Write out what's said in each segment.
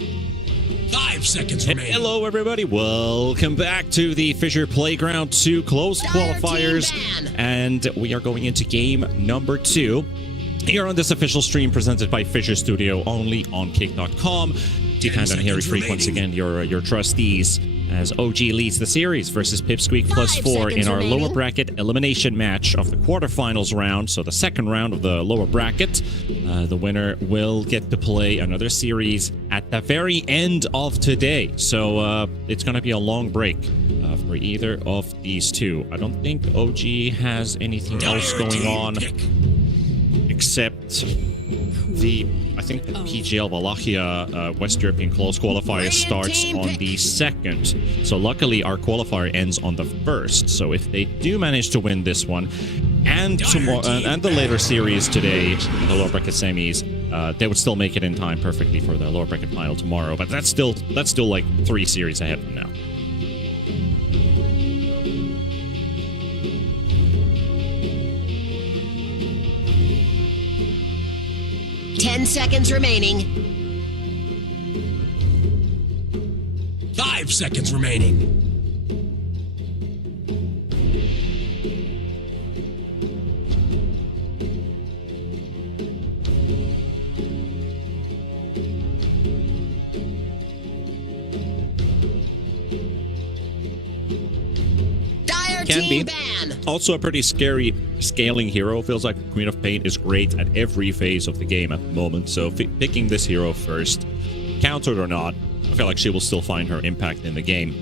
5 seconds remaining. Hello, everybody. Welcome back to the Fissure PlayGround 2 closed qualifiers. And we are going into game number 2 here on this official stream presented by Fissure Studio, only on kick.com. Depend on Harry Freak once again, your trustees, as OG leads the series versus Pipsqueak+4 in our lower bracket elimination match of the quarterfinals round. So the second round of the lower bracket. The winner will get to play another series at the very end of today. So it's going to be a long break for either of these two. I don't think OG has anything else going on except I think the PGL Wallachia West European close qualifier starts on the 2nd. So luckily our qualifier ends on the 1st. So if they do manage to win this one and tomorrow and the later series today, the lower bracket semis, they would still make it in time perfectly for the lower bracket final tomorrow. But that's still like 3 series ahead from now. Seconds remaining. 5 seconds remaining. Can be. Also a pretty scary scaling hero. Feels like Queen of Pain is great at every phase of the game at the moment. So picking this hero first, countered or not, I feel like she will still find her impact in the game.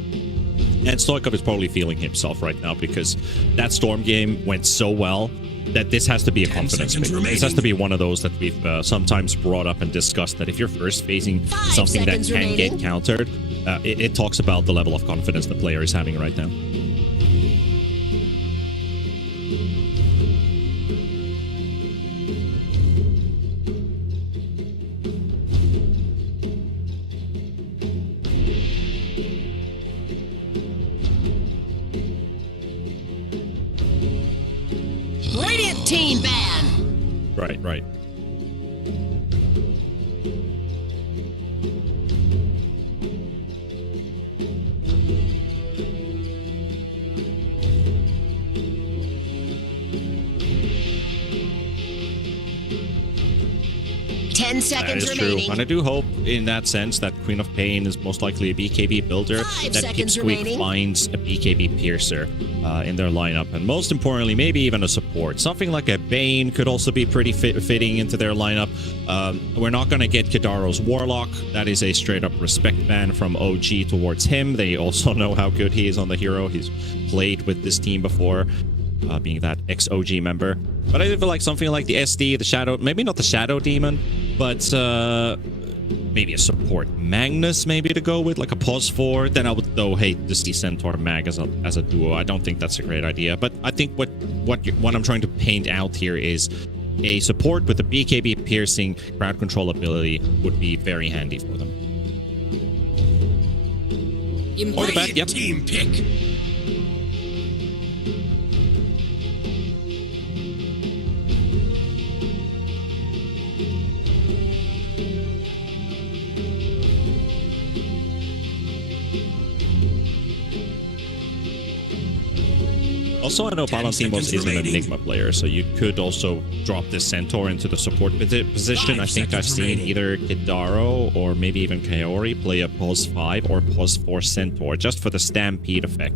And Stoikov is probably feeling himself right now because that Storm game went so well that this has to be a confidence pick. This has to be one of those that we've sometimes brought up and discussed, that if you're first facing something that can get countered, it talks about the level of confidence the player is having right now. Team ban. Right. 10 seconds remaining. That is true. And I do hope in that sense that Queen of Pain is most likely a BKB builder, that Pipsqueak finds a BKB piercer in their lineup, and most importantly, maybe even a support. Something like a Bane could also be pretty fitting into their lineup. We're not going to get Kidaro's Warlock. That is a straight-up respect ban from OG towards him. They also know how good he is on the hero. He's played with this team before, being that ex-OG member. But I feel like something like the SD, the Shadow, maybe not the Shadow Demon, but maybe a support Magnus maybe to go with, like a Pos4. Then I would, though, hate to see Centaur Mag as a duo. I don't think that's a great idea. But I think what I'm trying to paint out here is a support with a BKB piercing crowd control ability would be very handy for them. Or the back, yep. Team pick. Also, I know Palantimos is an Enigma player, so you could also drop this Centaur into the support position. I think I've seen either Kidaro or maybe even Kaori play a Pos5 or Pos4 Centaur just for the Stampede effect.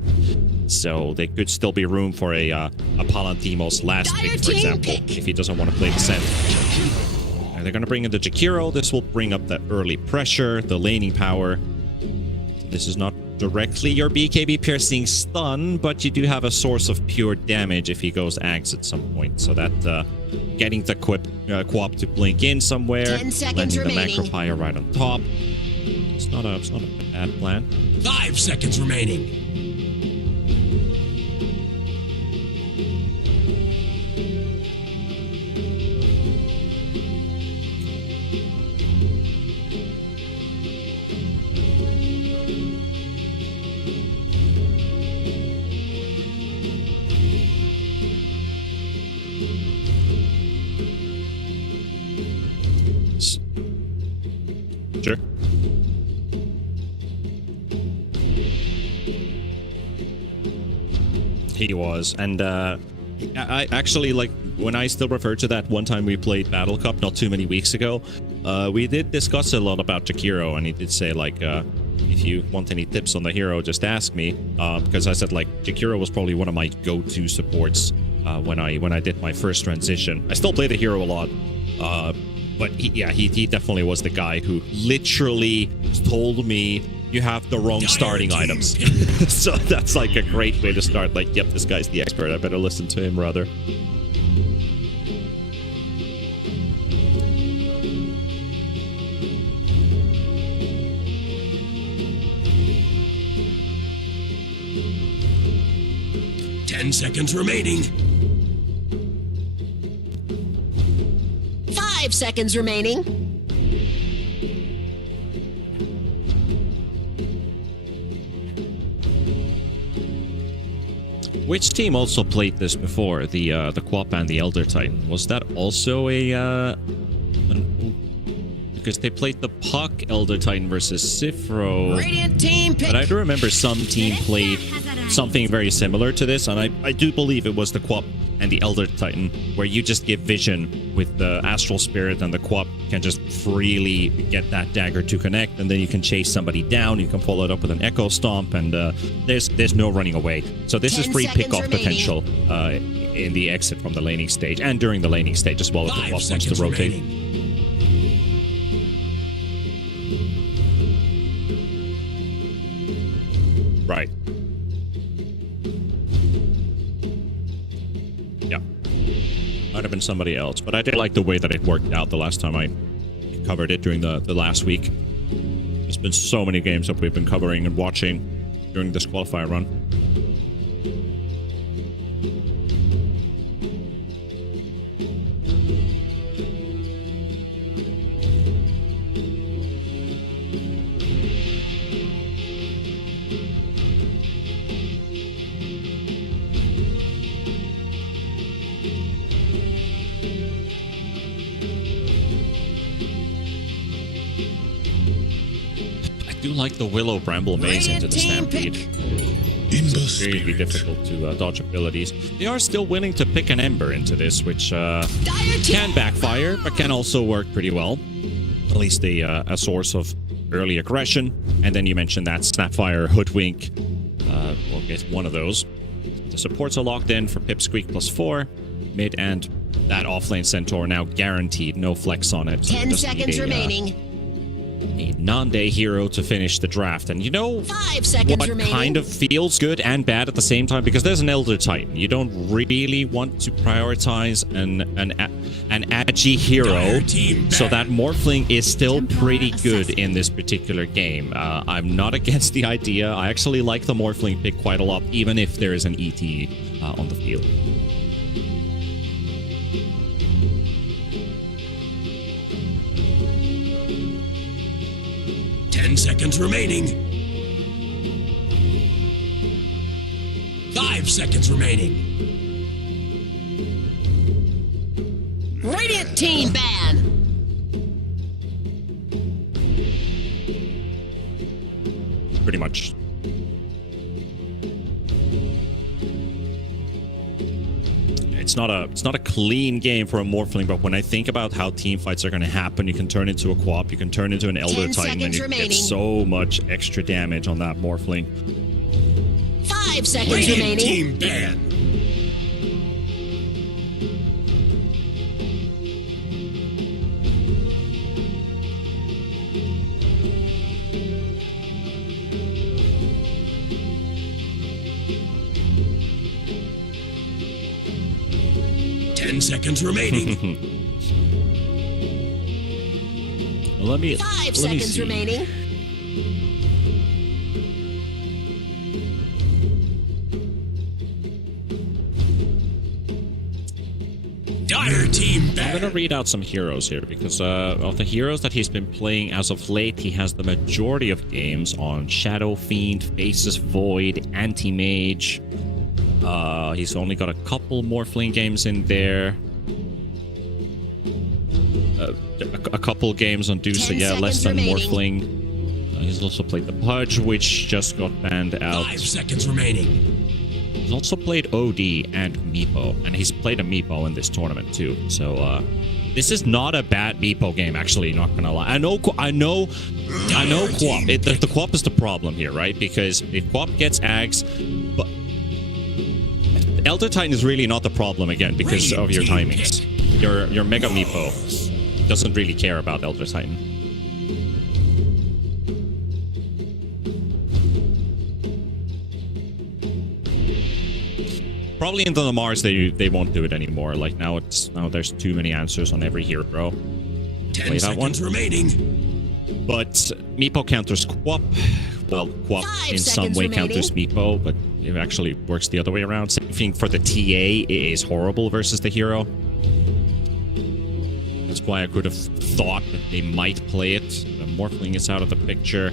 So there could still be room for a Palantimos last pick, for example, if he doesn't want to play the Centaur. And they're going to bring in the Jakiro. This will bring up that early pressure, the laning power. This is not directly your BKB piercing stun, but you do have a source of pure damage if he goes Ags at some point. So that getting the Quap to blink in somewhere, landing the Macropire right on top. It's not a bad plan. 5 seconds remaining. Sure. He was, and I actually, like, when I still refer to that one time we played Battle Cup not too many weeks ago, we did discuss a lot about Jakiro, and he did say, like, if you want any tips on the hero, just ask me, because I said, like, Jakiro was probably one of my go-to supports when I did my first transition. I still play the hero a lot, but he definitely was the guy who literally told me you have the wrong starting items. So that's like a great way to start. Like, yep, this guy's the expert. I better listen to him rather. Seconds remaining. 5 seconds remaining. Which team also played this before? The Quap and the Elder Titan. Was that also a because they played the Puck Elder Titan versus Sifro. Radiant team pick. But I do remember some team played something very similar to this, and I do believe it was the Quap and the Elder Titan, where you just give vision with the Astral Spirit, and the Quap can just freely get that dagger to connect, and then you can chase somebody down. You can follow it up with an Echo Stomp, and there's no running away. So this is free pick-off potential in the exit from the laning stage, and during the laning stage as well if the Quap wants to rotate. Remaining. Right. Yeah. Might have been somebody else, but I did like the way that it worked out the last time I covered it during the last week. There's been so many games that we've been covering and watching during this qualifier run. I do like the Willow Bramble Maze into the Stampede. It's really difficult to dodge abilities. They are still willing to pick an Ember into this, which can backfire, but can also work pretty well. At least a source of early aggression. And then you mentioned that Snapfire, Hoodwink. We'll get one of those. The supports are locked in for Pipsqueak+4. Mid and that offlane Centaur now guaranteed. No flex on it. 10 seconds remaining. A non-day hero to finish the draft. And you know 5 seconds what remaining. kind of feels good and bad at the same time? Because there's an Elder Titan. You don't really want to prioritize an agi hero, so that Morphling is still pretty good in this particular game. I'm not against the idea. I actually like the Morphling pick quite a lot, even if there is an ET on the field. Seconds remaining. 5 seconds remaining. Radiant team ban. Pretty much. It's not a clean game for a Morphling, but when I think about how team fights are going to happen, you can turn into a Quap, you can turn into an Elder Titan, and you can get so much extra damage on that Morphling. 5 seconds Radiant remaining. team ban. Seconds remaining. Let me 5 seconds see. remaining. Dire team ban. I'm gonna read out some heroes here because of the heroes that he's been playing as of late, he has the majority of games on Shadow Fiend, Faceless Void, Anti-Mage. He's only got a couple Morphling games in there. A couple games on Deuce, yeah, less than remaining. Morphling. He's also played the Pudge, which just got banned out. 5 seconds remaining. He's also played OD and Meepo, and he's played a Meepo in this tournament too. So this is not a bad Meepo game, actually. Not gonna lie. I know. Quap. The Quap is the problem here, right? Because if Quap gets Ags, but Elder Titan is really not the problem again because of your timings. Your Mega Meepo doesn't really care about Elder Titan. Probably in the Mars they won't do it anymore. Like now there's too many answers on every hero. 10 seconds remaining. But Meepo counters Quap. Well, Quap in some way counters Meepo, but it actually works the other way around. Same thing for the TA. It is horrible versus the hero. That's why I could have thought that they might play it. The Morphling is out of the picture.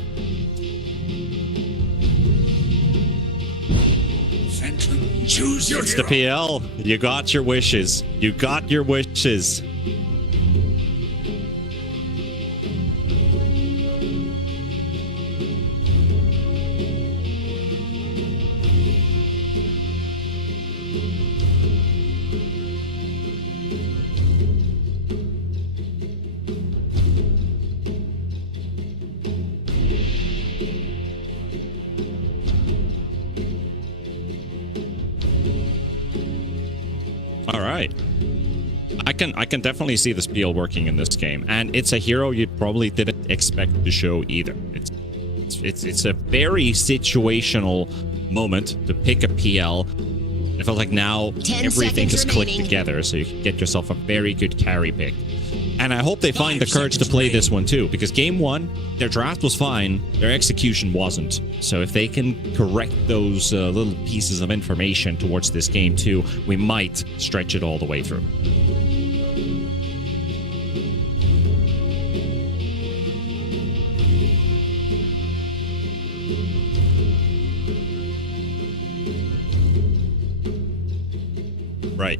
Choose your It's the PL. You got your wishes. You got your wishes. All right. I can definitely see this PL working in this game, and it's a hero you probably didn't expect to show either. It's a very situational moment to pick a PL. I felt like now everything is clicked together, so you can get yourself a very good carry pick. And I hope they find the courage to play this one too, because game one, their draft was fine, their execution wasn't. So if they can correct those little pieces of information towards this game too, we might stretch it all the way through. Right.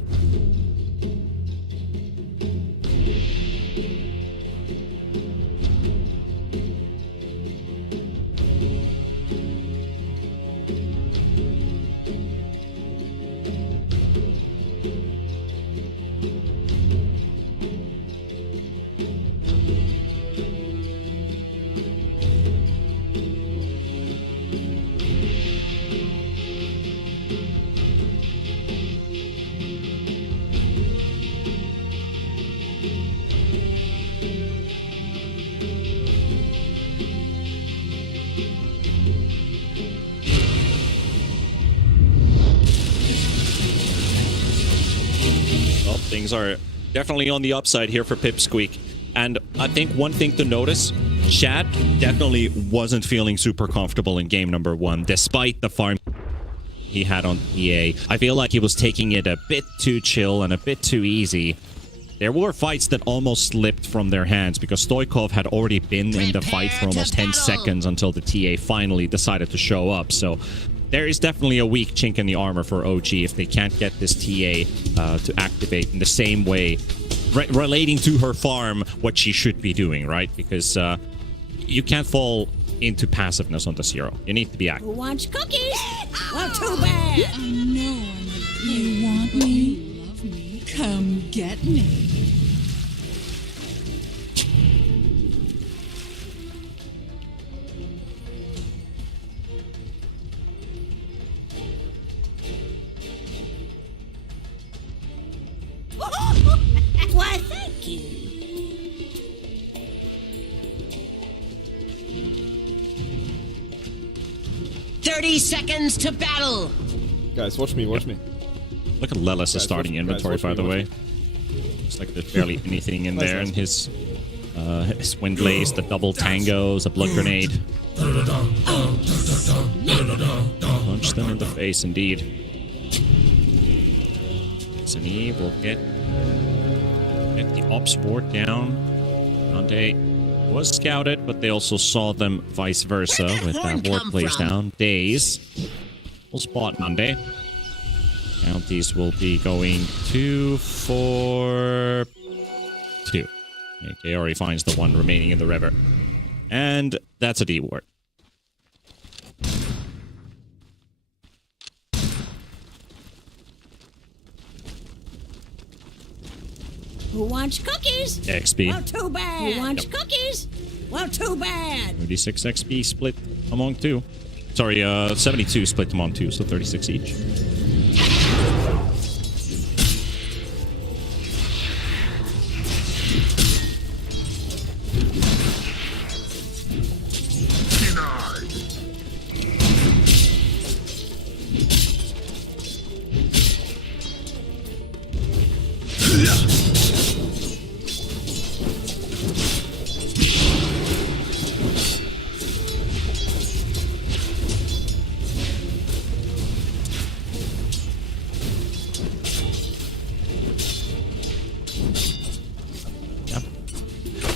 Things are definitely on the upside here for Pipsqueak. And I think one thing to notice, Chad definitely wasn't feeling super comfortable in game number one, despite the farm he had on EA. I feel like he was taking it a bit too chill and a bit too easy. There were fights that almost slipped from their hands because Stoikov had already been in the fight for almost 10 seconds until the TA finally decided to show up. So there is definitely a weak chink in the armor for OG if they can't get this TA to activate in the same way, relating to her farm what she should be doing, right? Because you can't fall into passiveness on this hero. You need to be active. Who wants cookies? Not too bad. I know you want me. You love me. Come get me. Why, thank you. Thirty seconds to battle. Guys, watch me, watch me. Look at Lelis' Guys, starting inventory, watch by me, the watch way. me. It's like there's barely anything in there, Nice. and his wind blaze, the double tangos, a blood grenade. Punch them in the face, indeed. Zani will get the ops ward down. Dante was scouted, but they also saw them vice versa with that ward placed down. Days will spot Monday. Bounties will be going 2 for 2. Okay, already finds the one remaining in the river. And that's a D ward. Who wants cookies? XP. Well, too bad. Who wants cookies? Well, too bad. 36 XP split among two. Sorry, 72 split among two, so 36 each.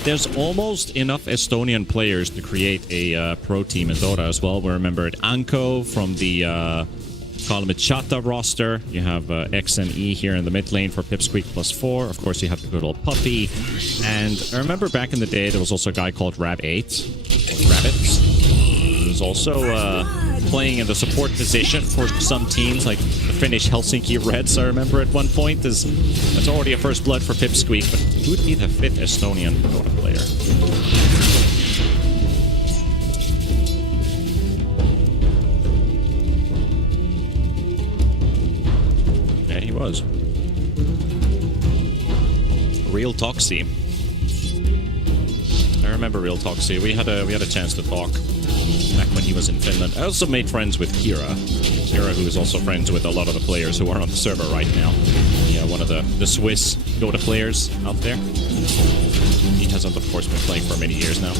There's almost enough Estonian players to create a pro team in Dota as well. We remembered Anko from the Chata roster. You have X and E here in the mid lane for Pipsqueak+4. Of course, you have the good old Puppy. And I remember back in the day, there was also a guy called Rab8. Rabbit. He was also playing in the support position for some teams, like the Finnish Helsinki Reds, I remember at one point. That's already a first blood for Pipsqueak, but who would be the 5th Estonian Dota player? Yeah, he was. Real Toxie. I remember Real Toxie. We had a chance to talk back when he was in Finland. I also made friends with Kira. Kira, who is also friends with a lot of the players who are on the server right now. Yeah, one of the Swiss Dota players out there. He hasn't, of course, been playing for many years now.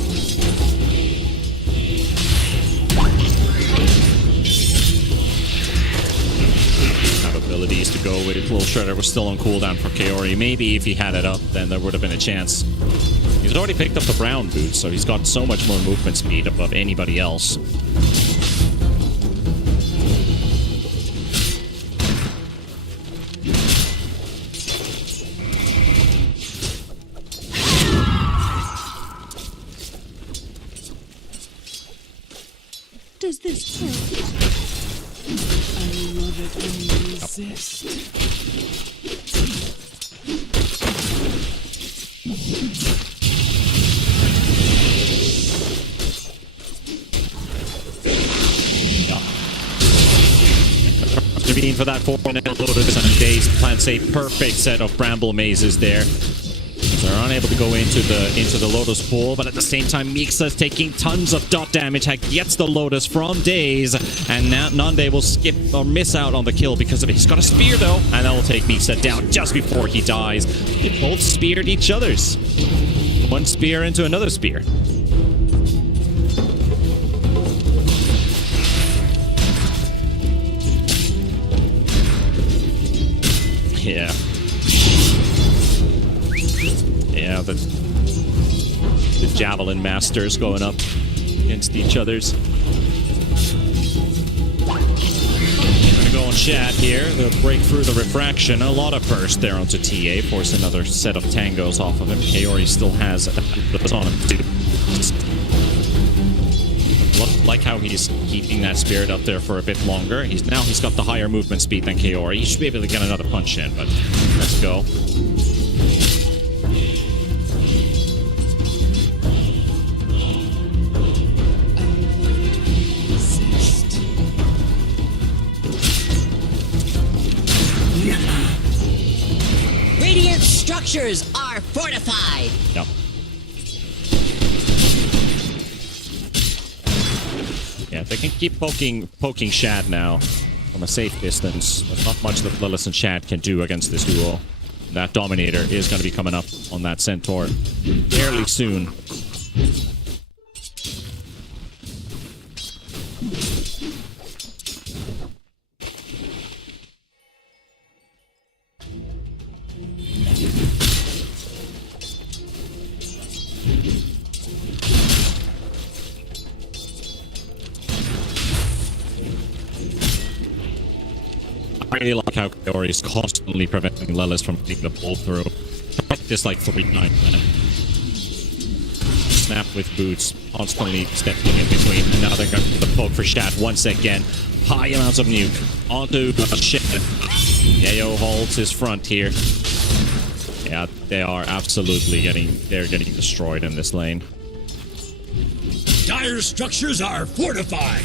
Have abilities to go with it. Little Shredder was still on cooldown for Kaori. Maybe if he had it up, then there would have been a chance. He's already picked up the brown boots, so he's got so much more movement speed above anybody else. Does this hurt? I love it when you resist. Intervene for that 4-minute Lotus and Daze plants a perfect set of Bramble Mazes there. So they're unable to go into the Lotus pool, but at the same time, Mixa is taking tons of dot damage. Gets the Lotus from Daze, and now Nande will skip or miss out on the kill because of it. He's got a spear though, and that will take Mixa down just before he dies. They both speared each other's. One spear into another spear. Yeah. Yeah, the Javelin Masters going up against each other's. Gonna go on Shad here. They'll break through the refraction. A lot of burst there onto TA. Force another set of tangos off of him. Kaori still has the on him too. Like how he's keeping that spirit up there for a bit longer. He's got the higher movement speed than Kaori. He should be able to get another punch in, but let's go. Radiant structures are fortified. Yep. Yeah, they can keep poking Shad now from a safe distance. There's not much that Lilith and Shad can do against this duo. That Dominator is going to be coming up on that Centaur fairly soon. I really like how Kaori is constantly preventing Lelis from taking the pull through. Just like 3 times. Snap with boots, constantly stepping in between, and now they're going to the poke for Shad once again. High amounts of nuke onto Shad. Yayo holds his front here. Yeah, they are absolutely they're getting destroyed in this lane. Dire structures are fortified.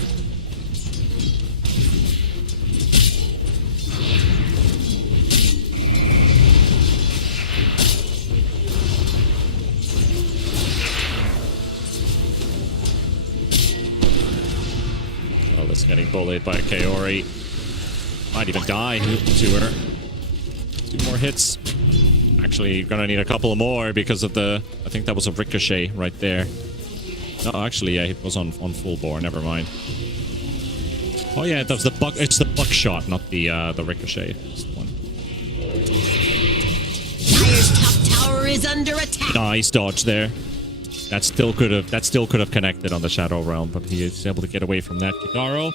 Oh, this is getting bullied by Kaori. Might even die to her. 2 more hits. Actually, you're gonna need a couple more because of the... I think that was a ricochet right there. No, actually, yeah, it was on full bore. Never mind. Oh yeah, that was the buck. It's the buckshot, not the ricochet. It's the one. Dire's top tower is under attack. Nice dodge there. That still could have connected on the Shadow Realm, but he is able to get away from that. Kitaro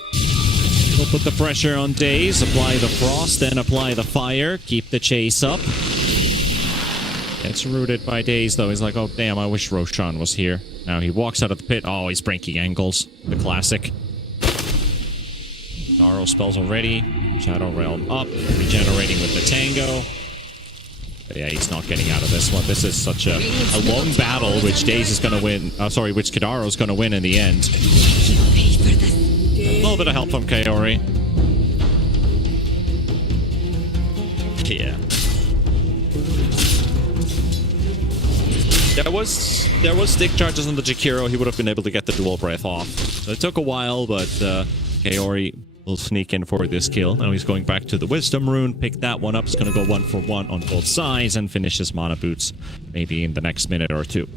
will put the pressure on Daze, apply the frost, then apply the fire, keep the chase up. Gets rooted by Daze though. He's like, oh damn, I wish Roshan was here. Now he walks out of the pit. Oh, he's breaking ankles. The classic. Kitaro spells already. Shadow Realm up, regenerating with the Tango. But yeah, he's not getting out of this one. This is such a long battle, which Daze is going to win. Sorry, which Kitaro is going to win in the end. A little bit of help from Kaori. Yeah. There was stick charges on the Jakiro. He would have been able to get the dual breath off. So it took a while, but Kaori will sneak in for this kill. Now he's going back to the Wisdom Rune, pick that one up. He's going to go 1 for 1 on both sides and finish his mana boots maybe in the next minute or 2.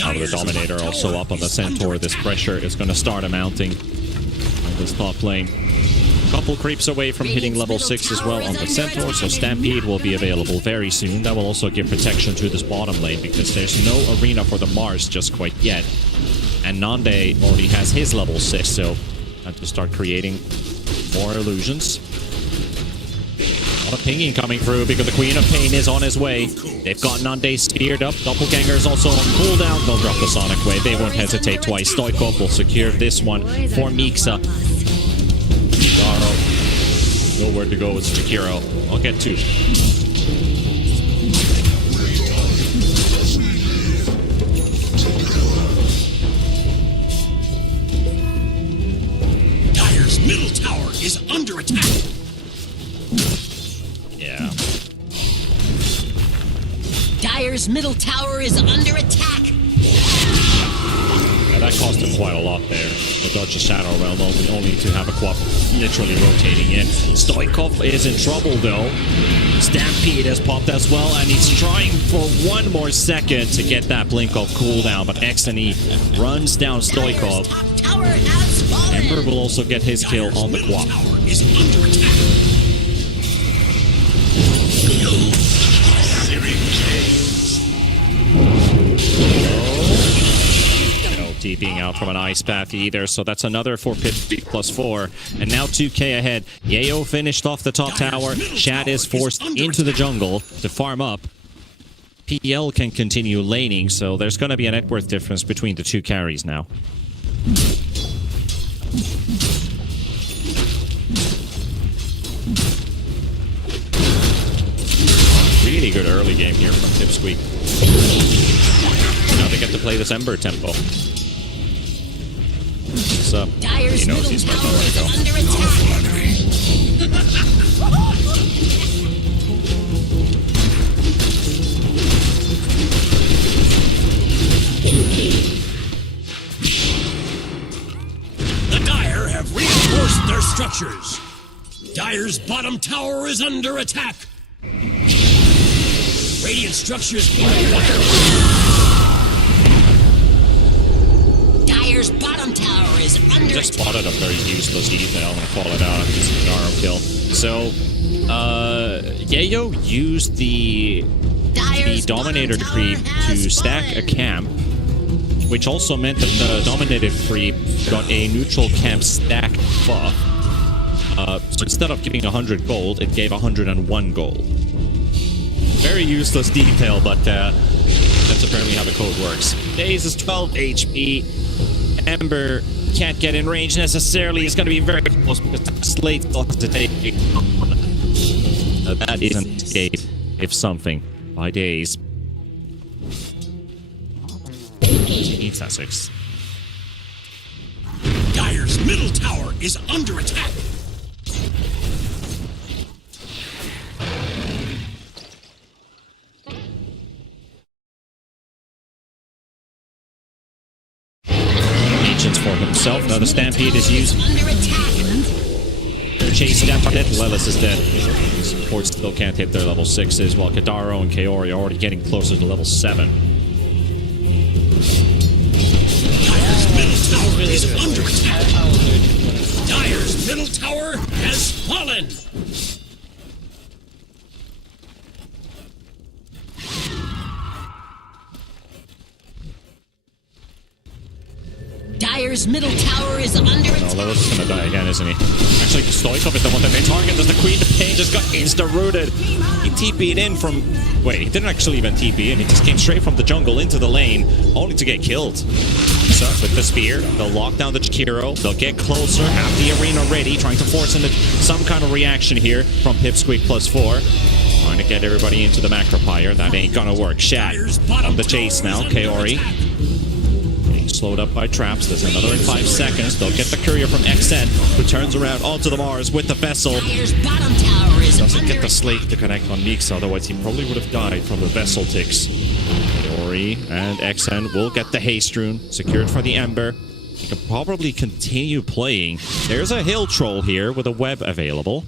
Now the Dominator also up on the Centaur. This pressure is going to start mounting on this top lane. Couple creeps away from hitting level 6 as well on the Centaur, so Stampede will be available very soon. That will also give protection to this bottom lane because there's no arena for the Mars just quite yet. And Nande already has his level 6, so time to start creating more illusions. A lot of pinging coming through because the Queen of Pain is on his way. They've got Nande speared up. Doppelganger is also on cooldown. They'll drop the Sonic Wave. They won't hesitate twice. Stoikov will secure this one for Mixa. Kitaro. Nowhere to go with Jakiro. I'll get 2. Dire's middle tower is under attack. Yeah. Dire's middle tower is under attack. Yeah, that cost him quite a lot there. The dodge the Shadow Realm only to have a Quap literally rotating in. Stoikov is in trouble though. Stampede has popped as well, and he's trying for 1 more second to get that blink off cooldown, but XNE runs down Stoikov. Tower has fallen. Ember will also get his kill on the Quap. Is under attack. No TPing out from an Ice Path either, so that's another for Pipsqueak+4. And now 2k ahead. Yayo finished off the top tower. Shad is forced into the jungle to farm up. PL can continue laning, so there's going to be a net worth difference between the 2 carries now. Really good early game here from Pipsqueak. Now they get to play this Ember tempo. So, he knows he's got nowhere to go. The Dire have reinforced their structures. Dire's bottom tower is under attack. Radiant structures Dire's bottom tower is under Just spotted a very useless detail. I'm gonna call it out. It's a Garo kill. So, Yayo used the Dominator to creep to stack a camp which also meant that the dominated creep got a neutral camp stack buff. So instead of giving 100 gold, it gave 101 gold. Very useless detail, but that's apparently how the code works. Daze is 12 HP. Ember can't get in range necessarily. It's going to be very close because Slate still has to take. That is an escape, if something, by Daze. He needs that 6. Dire's middle tower is under attack. Agents for himself. Now the Stampede is used. Under attack. Chase dead. Lelis is dead. Support still can't hit their level 6s, while Kadaro and Kaori are already getting closer to level 7. Dire's middle tower is under attack. Dire's middle tower has fallen. Dire's middle tower is under No, attack. Lelis is gonna die again, isn't he? Actually, Stoikov is the one that they target. Does the Queen of Pain just got insta-rooted. He TP'd in from... Wait, he didn't actually even TP in. He just came straight from the jungle into the lane, only to get killed. So, with the spear, they'll lock down the Chikiro. They'll get closer, have the arena ready, trying to force into some kind of reaction here from Pipsqueak+4. Trying to get everybody into the Macropire. That ain't gonna work. Shat on the chase now. Kaori slowed up by traps. There's another in 5 seconds. They'll get the courier from XN, who turns around onto the Mars with the vessel. Dire's bottom tower is Doesn't under get the slate to connect on Meeks, otherwise he probably would have died from the vessel ticks. Ori and XN will get the haste rune secured for the Ember. He can probably continue playing. There's a hill troll here with a web available.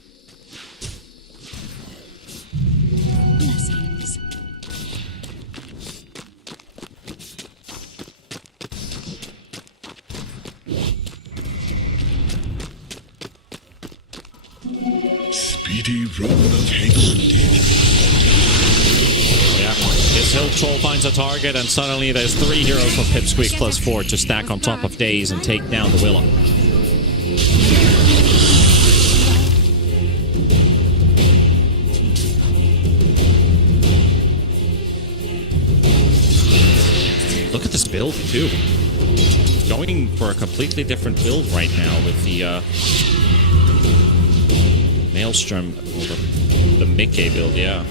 Speedy road of hanging. Yeah, this hill troll finds a target, and suddenly there's 3 heroes from Pipsqueak+4 to stack on top of Daze and take down the Willow. Look at this build, too. Going for a completely different build right now with the Maelstrom, the Mickey build, yeah.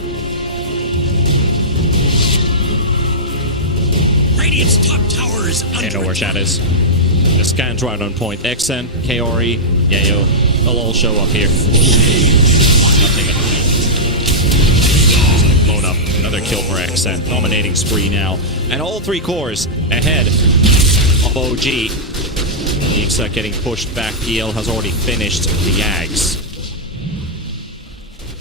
Radiant's top tower is under I know where attack. Shat is. The scan's right on point. XN, Kaori, Yayo, they'll all show up here. Nothing. Blown up. Another kill for XN. Dominating spree now. And all 3 cores ahead of OG. Nixa getting pushed back. PL has already finished the Yags.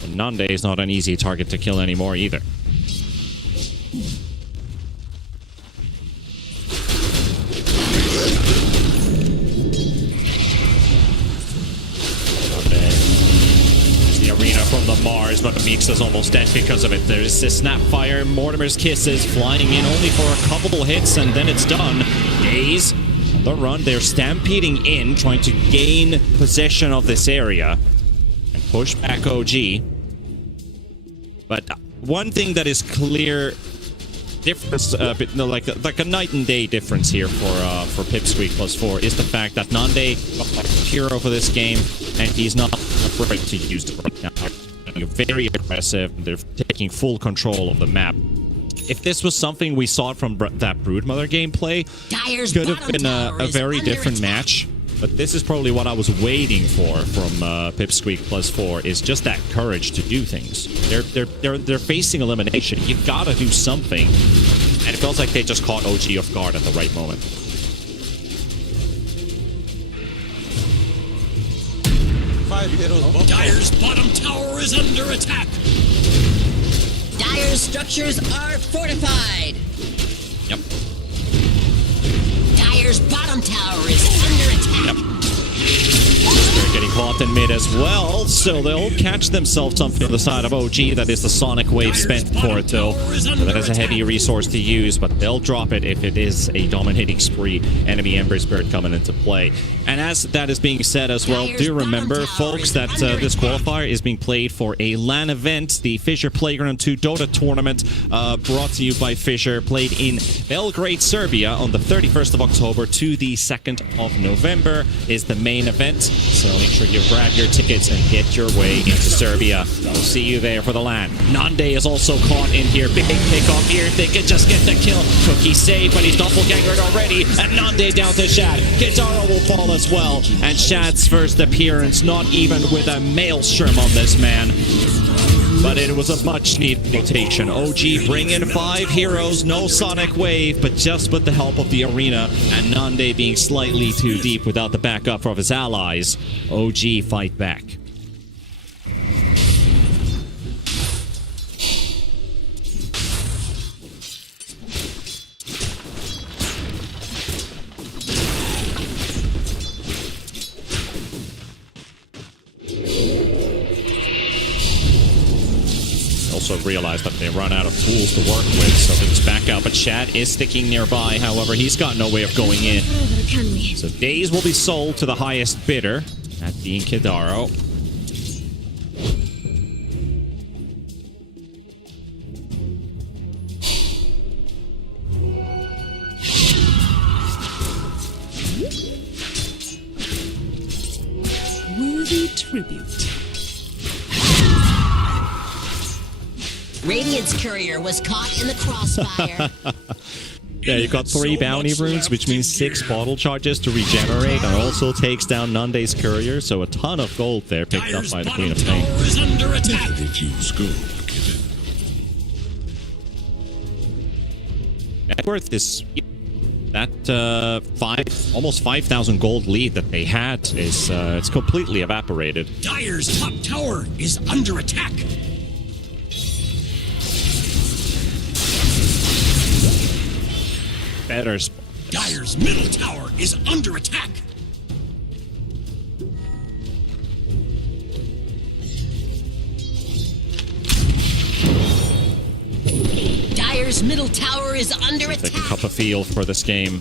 And Nande is not an easy target to kill anymore either. From the Mars, but Meeks is almost dead because of it. There's this Snapfire, Mortimer's Kisses flying in only for a couple hits, and then it's done. Daze on the run. They're stampeding in, trying to gain possession of this area and push back OG. But one thing that is clear difference, like a night and day difference here for Pipsqueak+4 is the fact that Nande got a hero for this game, and he's not afraid to use it right now. They're very aggressive. They're taking full control of the map. If this was something we saw from that Broodmother gameplay, Dire's could have bottom been tower a is very under different attack. match. But this is probably what I was waiting for from Pipsqueak+4, is just that courage to do things. They're facing elimination. You've got to do something, and it feels like they just caught OG off guard at the right moment. Dire's bottom tower is under attack. Dire's structures are fortified. Yep. Dire's bottom tower is under attack. Yep. They're getting caught in mid as well, so they'll catch themselves something on the side of OG. That is the Sonic Wave spent for it, though. So that is a heavy resource to use, but they'll drop it if it is a dominating spree. Enemy Ember Spirit coming into play. And as that is being said as well, do remember, folks, that this qualifier is being played for a LAN event, the Fissure PlayGround 2 Dota tournament, brought to you by Fissure, played in Belgrade, Serbia on the 31st of October to the 2nd of November is the main event. So make sure you grab your tickets and get your way into Serbia. We'll see you there for the LAN. Nande is also caught in here. Big pickoff here. They can just get the kill. Cookie saved, but he's doppelgangered already. And Nande down to Shad. Kitaro will fall as well. And Shad's first appearance, not even with a maelstrom on this man. But it was a much-needed rotation. OG bring in 5 heroes, no Sonic Wave, but just with the help of the arena, and Nande being slightly too deep without the backup of his allies. OG fight back. Also realize that they run out of tools to work with, so things back out. But Shad is sticking nearby. However, he's got no way of going in. So days will be sold to the highest bidder, that being Kidaro. Worthy tribute. Radiant's courier was caught in the crossfire. Yeah, you got 3 bounty runes, which means 6 bottle charges to regenerate, and also takes down Nande's courier, so a ton of gold there picked up by the Queen of Pain. Is under attack. Net worth is that almost 5,000 gold lead that they had is it's completely evaporated. Dire's top tower is under attack. Better. Dire's middle tower is under attack. Dire's middle tower is under Take a attack. cup of feel for this game.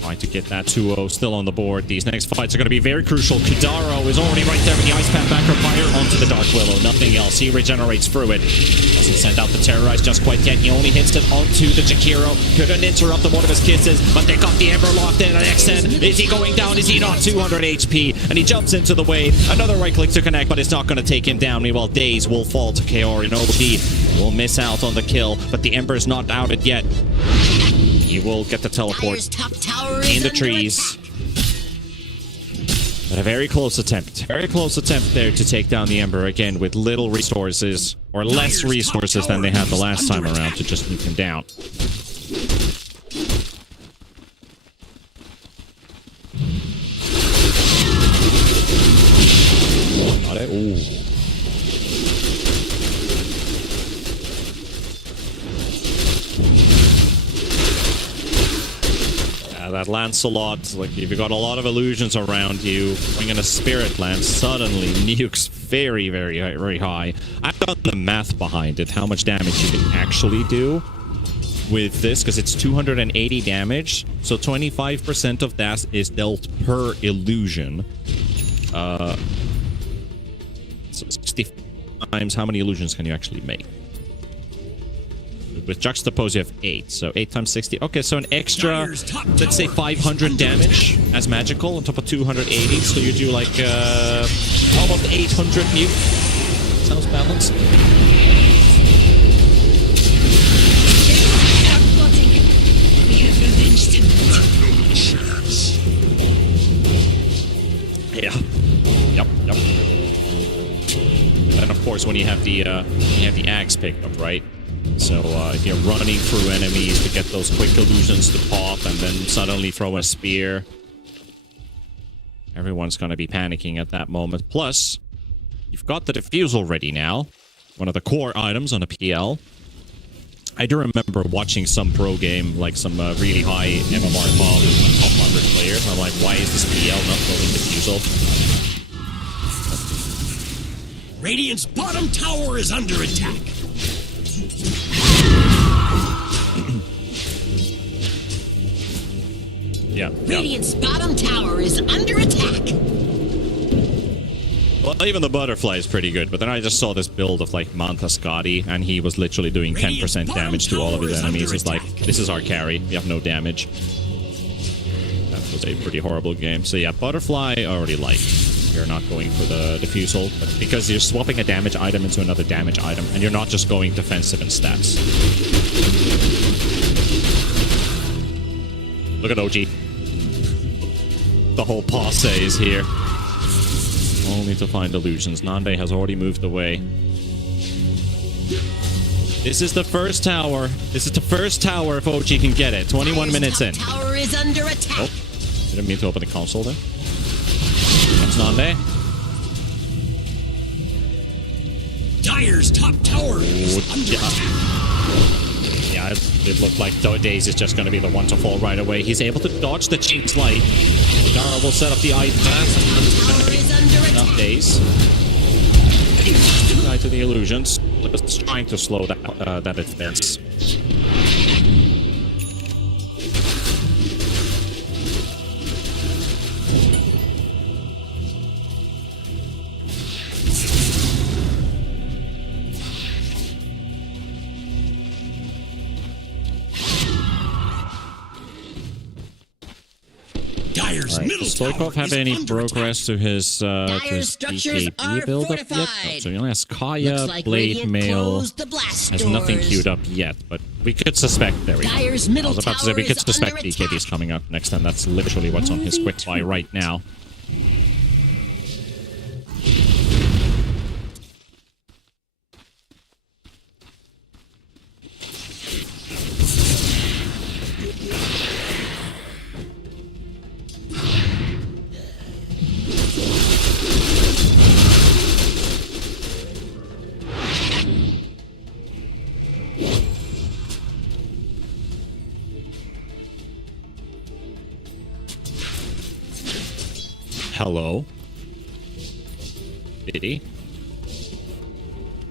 Trying to get that 2-0 still on the board. These next fights are going to be very crucial. Kidaro is already right there with the Ice Path backer fire onto the Dark Willow. Nothing else. He regenerates through it. Doesn't send out the Terrorize just quite yet. He only hits it onto the Jakiro. Couldn't interrupt the one of his kisses, but they got the Ember locked in. And XN, is he going down? Is he not? 200 HP. And he jumps into the wave. Another right click to connect, but it's not going to take him down. Meanwhile, Days will fall to Kaori. And OG will miss out on the kill, but the Ember's not outed yet. He will get the teleport in the trees. But a very close attempt. Very close attempt there to take down the Ember again with little resources, or less resources than they had the last time around to just nuke him down. Got it. Ooh. That Lancelot, like if you've got a lot of illusions around you, bringing a Spirit Lance suddenly nukes very, very high. I've done the math behind it, how much damage you can actually do with this, because it's 280 damage, so 25% of that is dealt per illusion. So 60 times, how many illusions can you actually make? With Juxtapose, you have 8. So 8 times 60. Okay, so an extra, let's say 500 damage as magical on top of 280. So you do like almost 800 nuke. Sounds balanced. Yeah. Yep. And of course, when you have the axe picked up, right? So if you're running through enemies to get those quick illusions to pop and then suddenly throw a spear, everyone's going to be panicking at that moment. Plus, you've got the defusal ready now, one of the core items on a PL. I do remember watching some pro game, like some really high MMR bomb on top Convert player. I'm like, why is this PL not building Diffusal? Radiant's bottom tower is under attack. Yeah. Radiant's bottom tower is under attack. Well, even the butterfly is pretty good, but then I just saw this build of like Manta Scotty, and he was literally doing 10% damage to all of his enemies. It's like, this is our carry. We have no damage. That was a pretty horrible game. So yeah, butterfly I already like. You're not going for the diffusal, but because you're swapping a damage item into another damage item, and you're not just going defensive in stats. Look at OG. The whole posse is here. Only to find illusions. Nande has already moved away. This is the first tower. This is the first tower if OG can get it. 21 minutes in. Tower is under attack. Oh, didn't mean to open the console there. That's Nande. Dire's top tower is under attack. Yeah, it looked like Daze is just going to be the one to fall right away. He's able to dodge the cheap slide. Dara will set up the item. Enough Daze. Guy to the illusions. Just trying to slow that advance. Does Stoikov have any progress to his BKB build-up yet? No, so he only has Kaya, like Blade, Mail. Has nothing queued up yet, but we could suspect. There we go. I was about to say we could suspect BKB is coming up next time. That's literally what's on his quick buy right now. Hello? Did he?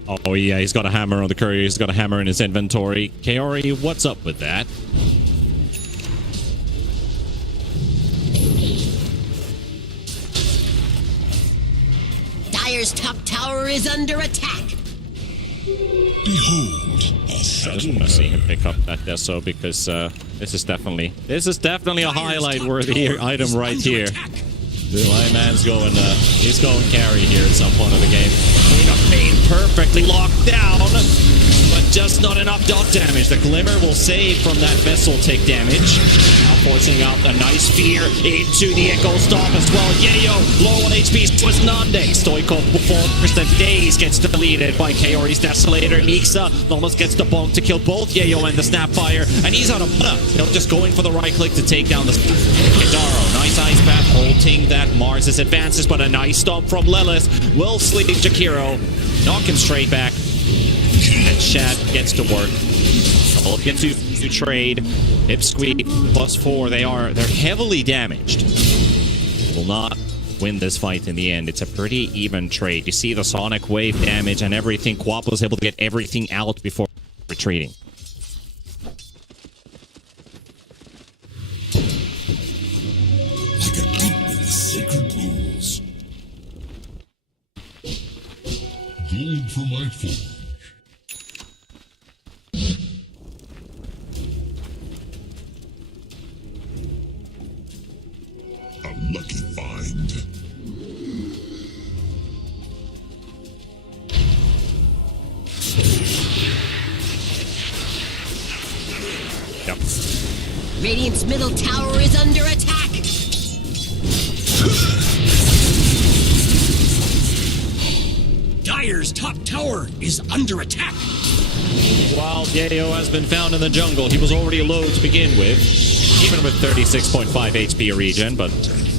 Oh yeah, he's got a hammer on the courier. He's got a hammer in his inventory. Kaori, what's up with that? Dire's top tower is under attack. Behold, a I just want to see him pick up that Deso because this is definitely a highlight-worthy item right here. The Lion Man's going, he's going carry here at some point of the game. We got Bane perfectly locked down, but just not enough dot damage. The Glimmer will save from that Vessel take damage. Now forcing out a nice fear into the Echo Stomp as well. Yayo, low on HP was Nande. Stoikov performs the Daze gets deleted by Kaori's Desolator. Mixa almost gets the bonk to kill both Yayo and the Snapfire, and he's out of mana. He'll just going for the right click to take down the Hidaro. Nice Ice Path holding that Mars' advances, but a nice stomp from Lilith will sleep Jakiro. Knock him straight back. And Shad gets to work. We'll get to trade. Pipsqueak+4. They're heavily damaged. Will not win this fight in the end. It's a pretty even trade. You see the Sonic Wave damage and everything. Quap was able to get everything out before retreating. like a deep in the sacred rules. Gold for my forge. A lucky find. Yep. Radiant's middle tower is under attack. Dire's top tower is under attack. While Yayo has been found in the jungle, he was already low to begin with, even with 36.5 HP regen, but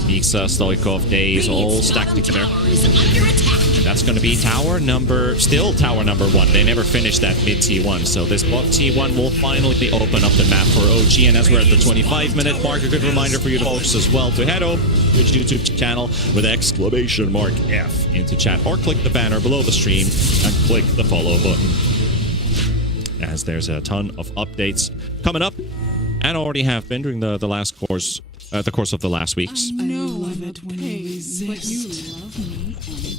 Mixa, Stoikov, Days all stacked together. Tower is under attack. And that's going to be tower number 1. They never finished that mid T1, so this bot T1 will finally open up the map for OG. And as we're at the 25-minute mark, a good reminder for you folks as well to head over to Twitch YouTube channel with exclamation mark F into chat, or click the banner below the stream and click the follow button, as there's a ton of updates coming up and already have been during the course of the last weeks. I love it when you resist. But you love me anyway.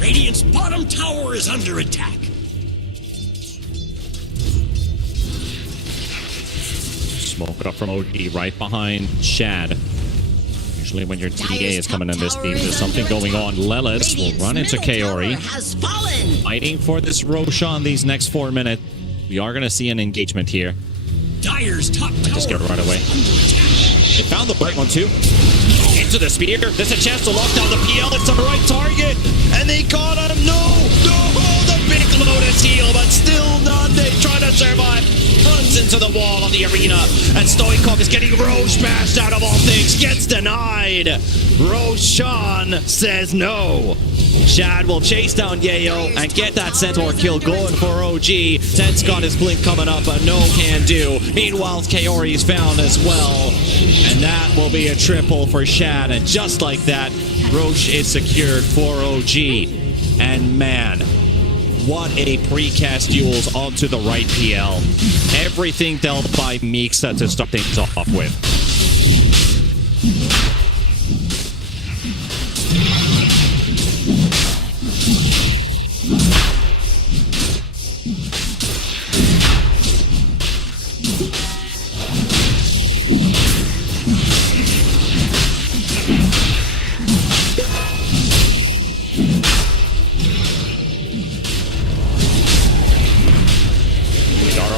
Radiant's bottom tower is under attack. Smoke it up from OG right behind Shad. Usually when your TDA is coming in this team, there's something going on. Lelis will run into Kaori. Fighting for this Roshan these next 4 minutes. We are going to see an engagement here. Dire's top tower Just get right away. They found the right one too. Into the spear. There's a chance to lock down the PL. It's the right target. And they caught him. No! The big Lotus heal, but still none. They try to survive. Runs into the wall of the arena. And Stoikov is getting Roche bashed out of all things. Gets denied. Roshan says no. Shad will chase down Yayo and get that Centaur kill going for OG. Ted's got his blink coming up, but no can do. Meanwhile, Kaori is found as well. And that will be a triple for Shad. And just like that, Roche is secured for OG. And man, what a precast duels onto the right PL. Everything dealt by Mixa to start things off with.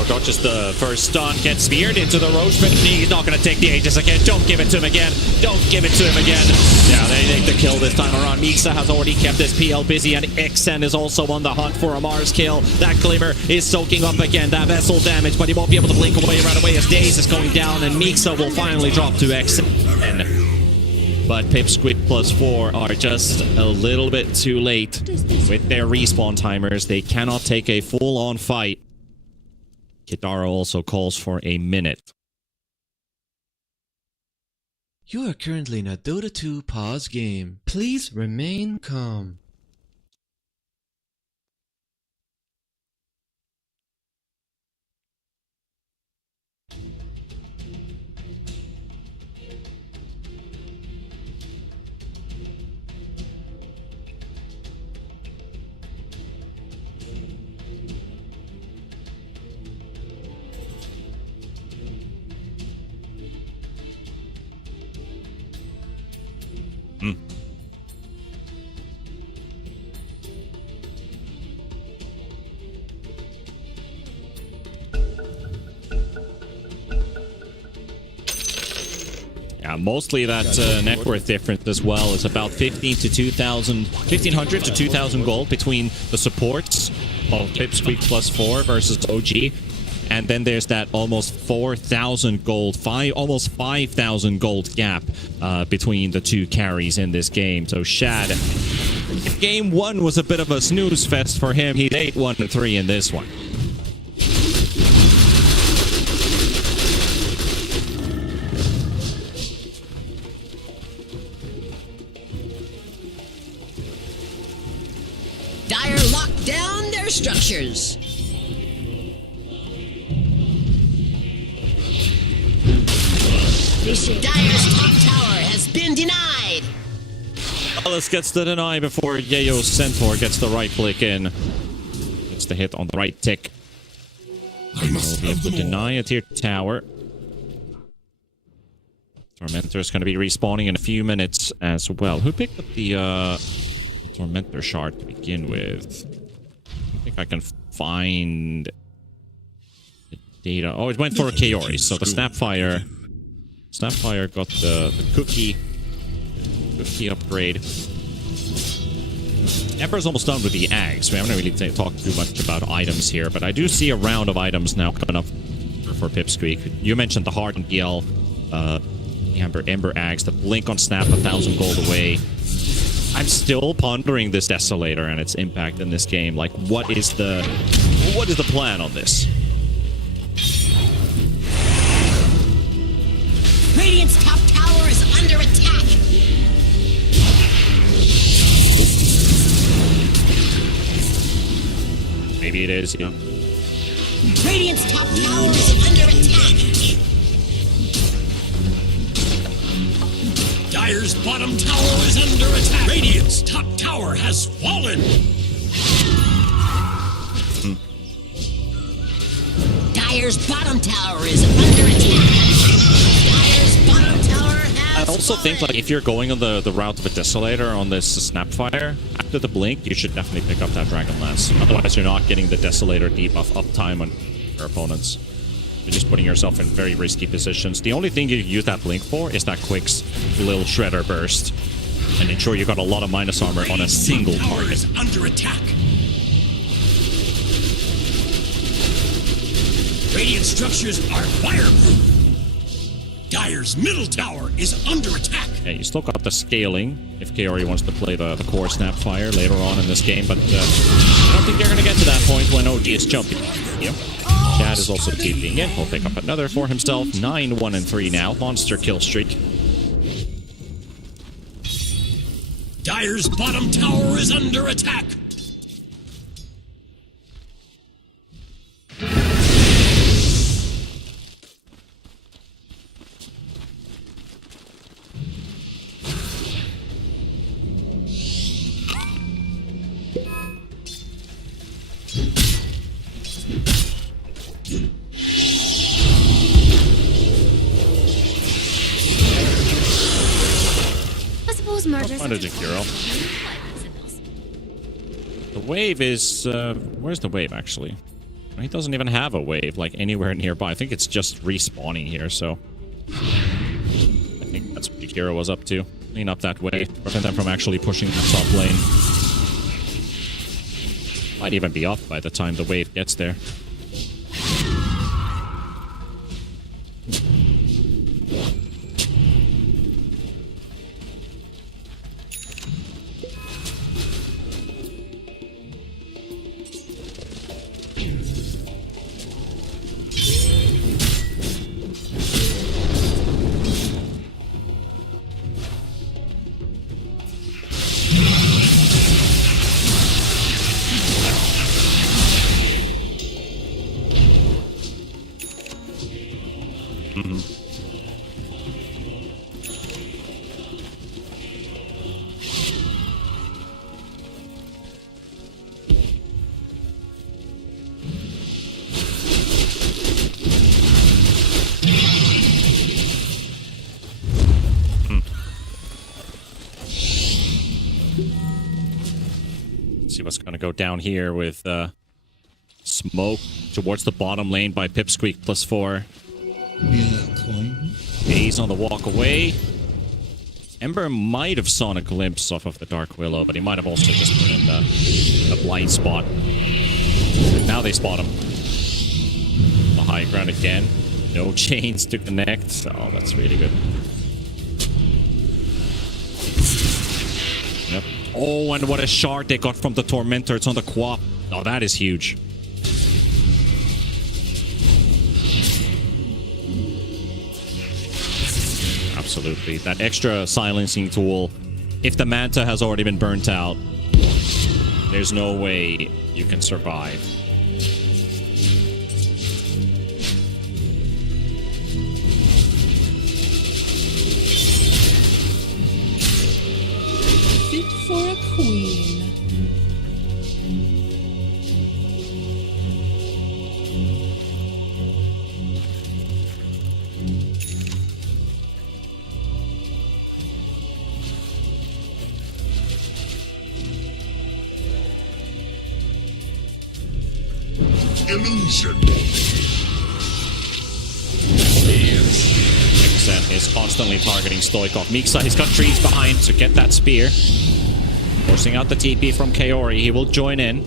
Dodges the first stun, gets speared into the Roche, but he's not going to take the Aegis again. Don't give it to him again. Don't give it to him again. Yeah, they take the kill this time around. Mixa has already kept his PL busy, and Ixen is also on the hunt for a Mars kill. That Glimmer is soaking up again that vessel damage, but he won't be able to blink away right away as Daze is going down, and Mixa will finally drop to Ixen. But Pipsqueak+4 are just a little bit too late with their respawn timers. They cannot take a full-on fight. Kitaro also calls for a minute. You are currently in a Dota 2 pause game. Please remain calm. Yeah, mostly that net worth difference as well is about 1500 to 2000 gold between the supports of Pipsqueak+4 versus OG. And then there's that almost 4,000 gold, almost 5,000 gold gap between the two carries in this game. So Shad, if game one was a bit of a snooze fest for him, he's 8-1-3 in this one. Dire locked down their structures. Dire's top tower has been denied. Alice gets the deny before Yayo's Centaur gets the right click in. Gets the hit on the right tick. We'll be able to deny a tier tower. Tormentor's going to be respawning in a few minutes as well. Who picked up the Tormentor shard to begin with? I think I can find the data. Oh, it went for a Kaori. So the Snapfire got the cookie upgrade. Ember's almost done with the Ags. We haven't really talked too much about items here, but I do see a round of items now coming up for Pipsqueak. You mentioned the Heart and PL, Ember Ags, the Blink on Snap, 1,000 gold away. I'm still pondering this Desolator and its impact in this game. Like, what is the plan on this? Radiant's top tower is under attack. Maybe it is, yeah. Radiant's top tower is under attack. Dire's bottom tower is under attack. Radiant's top tower has fallen. Dire's bottom tower is under attack. Dire's bottom tower has I also think, like, if you're going on the route of a Desolator on this Snapfire, after the Blink, you should definitely pick up that Dragon Lance. Otherwise, you're not getting the Desolator debuff uptime on your opponents. You're just putting yourself in very risky positions. The only thing you use that Blink for is that Quick's little Shredder burst. And ensure you got a lot of minus armor on a single target. Is under attack. Radiant structures are fireproof. Dire's middle tower is under attack. Yeah, you still got the scaling if Kaori wants to play the core Snapfire later on in this game, but I don't think they're going to get to that point when OG is jumping. Yep. Dad is also keeping in. He'll pick up another for himself. 9-1-3 now. Monster kill streak. Dire's bottom tower is under attack. Find a Jakiro. The wave is... where's the wave, actually? He doesn't even have a wave, like, anywhere nearby. I think it's just respawning here, so... I think that's what Jakiro was up to. Clean up that wave. Prevent them from actually pushing the top lane. Might even be up by the time the wave gets there. See what's going to go down here with smoke towards the bottom lane by Pipsqueak+4. Daze on the walk away. Ember might have saw a glimpse off of the Dark Willow, but he might have also just put in the blind spot. Now they spot him. The high ground again. No chains to connect. Oh, that's really good. Yep. Oh, and what a shard they got from the Tormentor. It's on the Quap. Oh, that is huge. Absolutely. That extra silencing tool, if the Manta has already been burnt out, there's no way you can survive. Fit for a queen. illusion. Xen is constantly targeting Stoikov. Miksa, he's got trees behind to get that spear. Forcing out the TP from Kaori. He will join in.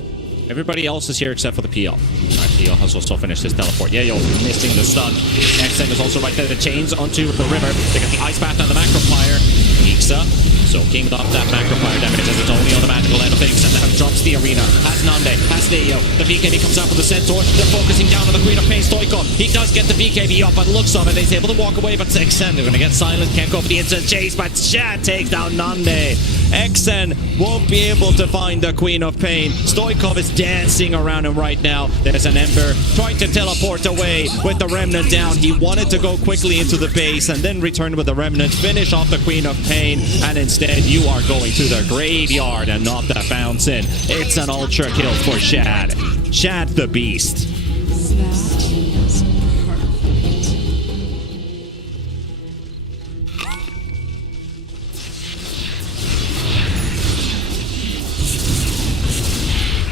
Everybody else is here except for the PL. Alright, PL has also finished his teleport. Yayo missing the stun. Xen is also right there. The chains onto the river. They get the ice bath and the macro fire. Miksa soaking up that macro fire damage as it's only on the magical end of things. And that drops the arena. Has Nande, has Neo. The BKB comes out with the Centaur. They're focusing down on the Queen of Pain, Stoikov. He does get the BKB up, but looks of it. He's able to walk away, but Xen, they're going to get silent. Can't go for the instant chase, but Shad takes down Nande. Xen won't be able to find the Queen of Pain. Stoikov is dancing around him right now. There's an Ember trying to teleport away with the Remnant down. He wanted to go quickly into the base and then return with the Remnant, finish off the Queen of Pain, and instead you are going to the graveyard and not the fountain. It's an ultra kill for Shad. Shad the Beast. That is perfect.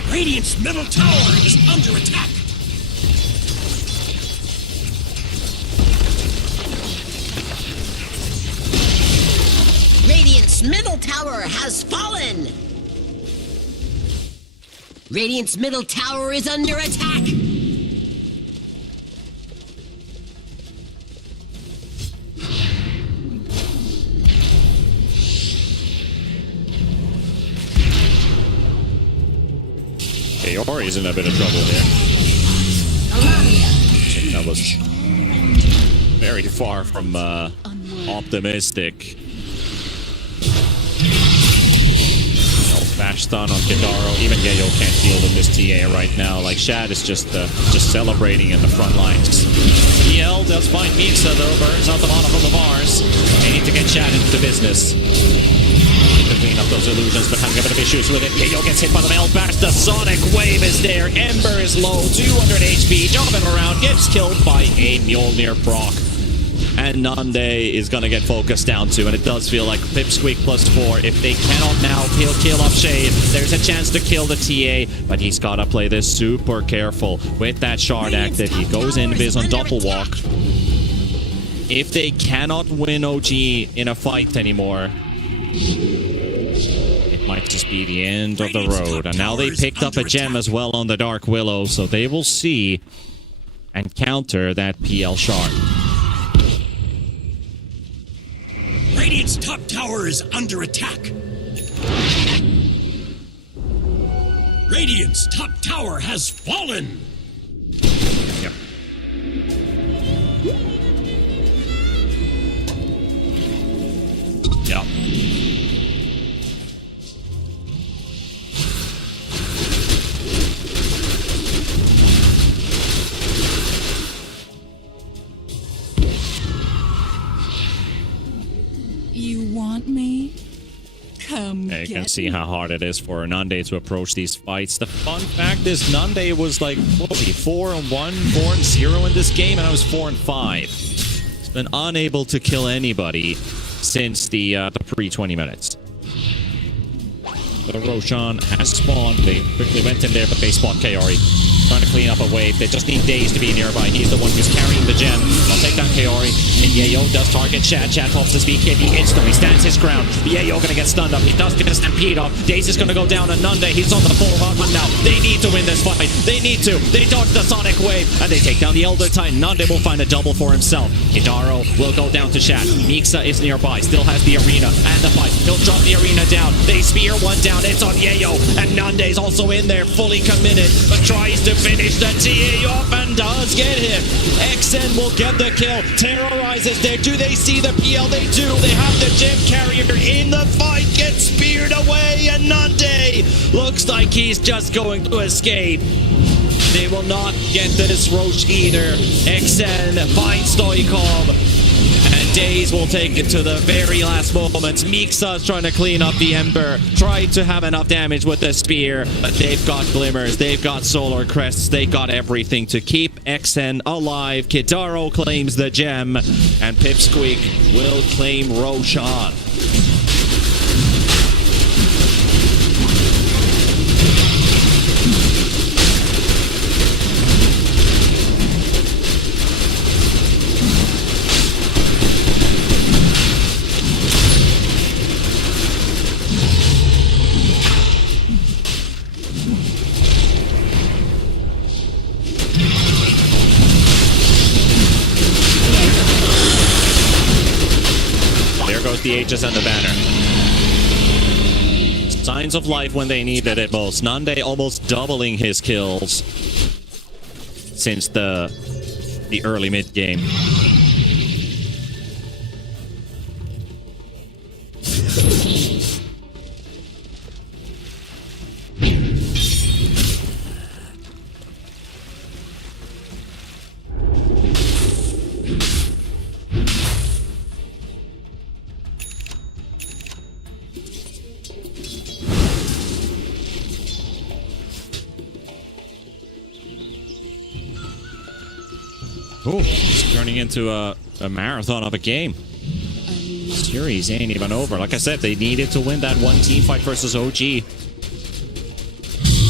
Radiant's middle tower is under attack. Radiant's middle tower has fallen. Radiant's middle tower is under attack. Kaori's in a bit of trouble here. That was very far from optimistic. Bash stun on Kidaro. Even Yayo can't deal with this TA right now. Like, Shad is just celebrating in the front lines. EL does find Miksa though. Burns out the bottom of the bars. They need to get Shad into the business. To clean up those illusions, but having a bit of issues with it. Yayo gets hit by the Meld Bash. The Sonic Wave is there. Ember is low. 200 HP. Jumping around. Gets killed by a Mjolnir proc. And Nande is going to get focused down to, and it does feel like Pipsqueak+4. If they cannot now kill up Shade, there's a chance to kill the TA, but he's got to play this super careful with that shard active. He goes in Viz on double walk. If they cannot win OG in a fight anymore, it might just be the end of the road. And now they picked up a gem as well on the Dark Willow, so they will see and counter that PL shard. Radiant's top tower is under attack. Radiant's top tower has fallen. Yep. Yep. You want me? Come Yeah, you get can see me. how hard it is for Nande to approach these fights. The fun fact is Nande was like, what was he, 4-1, 4-0 in this game, and I was 4-5. He's been unable to kill anybody since the pre-20 minutes. The Roshan has spawned. They quickly went in there, but they spawned Kaori. Trying to clean up a wave. They just need Daze to be nearby. He's the one who's carrying the gem. I'll take down Kaori. And Yayo does target Shad. Shad pops his BKB instantly. Stands his ground. Yayo gonna get stunned up. He does get a stampede off. Daze is gonna go down on Nande. He's on the full run now. They need to win this fight. They need to. They dodge the Sonic Wave. And they take down the Elder Titan. Nande will find a double for himself. Kidaro will go down to Shad. Miksa is nearby. Still has the arena and the fight. He'll drop the arena down. They spear one down. It's on Yayo. And Nande's also in there, fully committed. But tries to finish the TA off and does get hit. Xen will get the kill. Terrorizes there. Do they see the PL? They do. They have the gem carrier in the fight. Gets speared away. And Nande looks like he's just going to escape. They will not get this Roche either. Xen finds Stoikov. And Daze will take it to the very last moments. Miksa's trying to clean up the Ember. Tried to have enough damage with the spear. But they've got glimmers. They've got solar crests. They got everything to keep Xen alive. Kidaro claims the gem. And Pipsqueak will claim Roshan. there goes the Aegis and the banner. Signs of life when they needed it most. Nande almost doubling his kills since the early mid game. Oh, it's turning into a marathon of a game. Series ain't even over. Like I said, they needed to win that one team fight versus OG.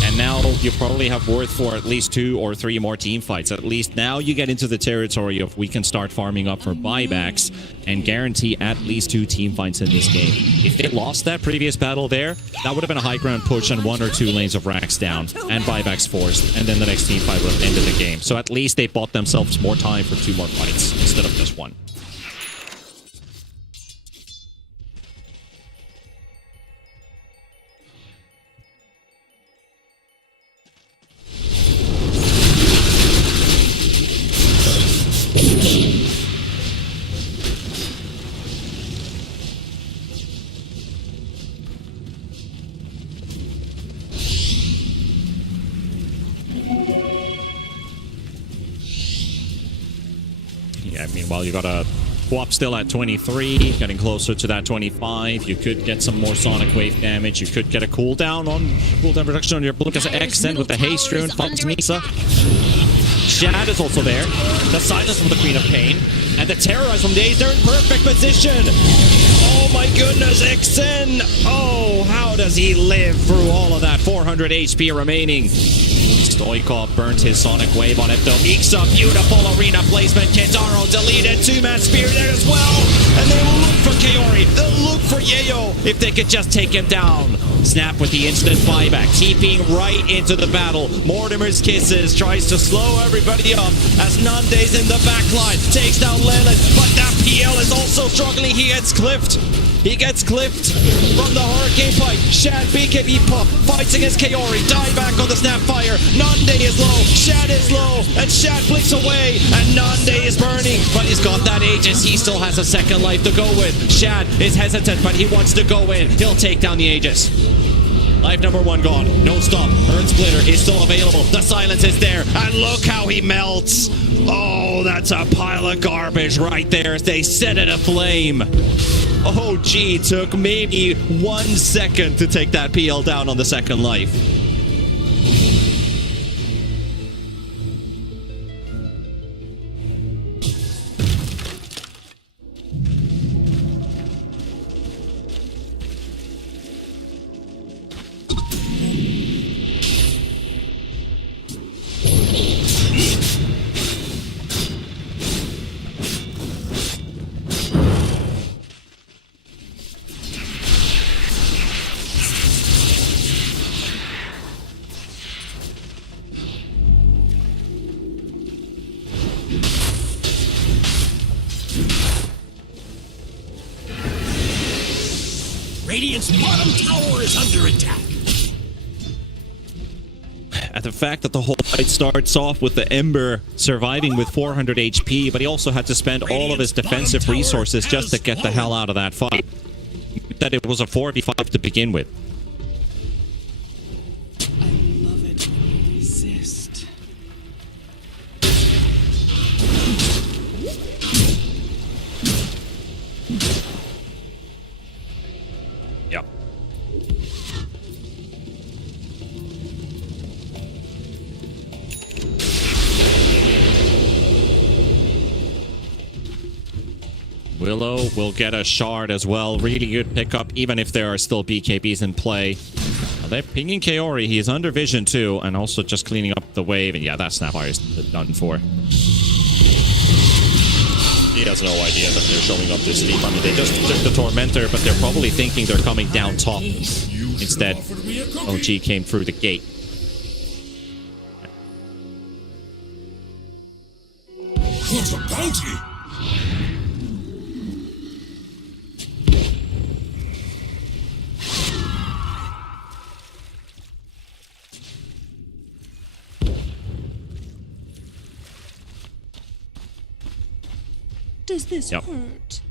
And now you probably have worth for at least 2 or 3 more team fights. At least now you get into the territory of we can start farming up for buybacks and guarantee at least 2 team fights in this game. If they lost that previous battle there, that would have been a high ground push and 1 or 2 lanes of racks down and buybacks forced, and then the next team fight would have ended the game. So at least they bought themselves more time for 2 more fights instead of just 1. Yeah, meanwhile, you got a co-op still at 23, getting closer to that 25. You could get some more Sonic Wave damage. You could get a cooldown reduction on your Lucas X, and with the Haste Rune, Fox Misa. Shad is also there. The silence from the Queen of Pain. And the Terrorize from the Ace. They're in perfect position. Oh my goodness, Ixen! Oh, how does he live through all of that? 400 HP remaining. Stoikov burnt his Sonic Wave on it though. Mixa, beautiful arena placement. Kentaro deleted. 2-man spear there as well. And they will look for Kaori. They'll look for Yayo if they could just take him down. Snap with the instant buyback. TPing right into the battle. Mortimer's Kisses tries to slow everybody up as Nande's in the backline. Takes down Leland, but that PL is also struggling. He gets clipped. He gets clipped from the Hurricane Fight. Shad BKB Puff fights against Kaori. Die back on the Snapfire. Nande is low. Shad is low. And Shad blinks away. And Nande is burning. But he's got that Aegis. He still has a second life to go with. Shad is hesitant, but he wants to go in. He'll take down the Aegis. Life number 1 gone. No stop. Earth Splitter is still available. The silence is there. And look how he melts. Oh, that's a pile of garbage right there as they set it aflame. Oh, gee, took maybe 1 second to take that PL down on the second life. Radiant's bottom tower is under attack. At the fact that the whole fight starts off with the Ember surviving with 400 HP, but he also had to spend all of his defensive resources just to get the hell out of that fight. That it was a 4v5 to begin with. I love it when you resist. Yep. Willow will get a shard as well. Really good pickup, even if there are still BKBs in play. They're pinging Kaori. He is under vision too, and also just cleaning up the wave. And yeah, that Snapfire is done for. He has no idea that they're showing up this deep. I mean, they just took the Tormentor, but they're probably thinking they're coming down top. Instead, OG came through the gate. What a bounty! Does this Yep. hurt?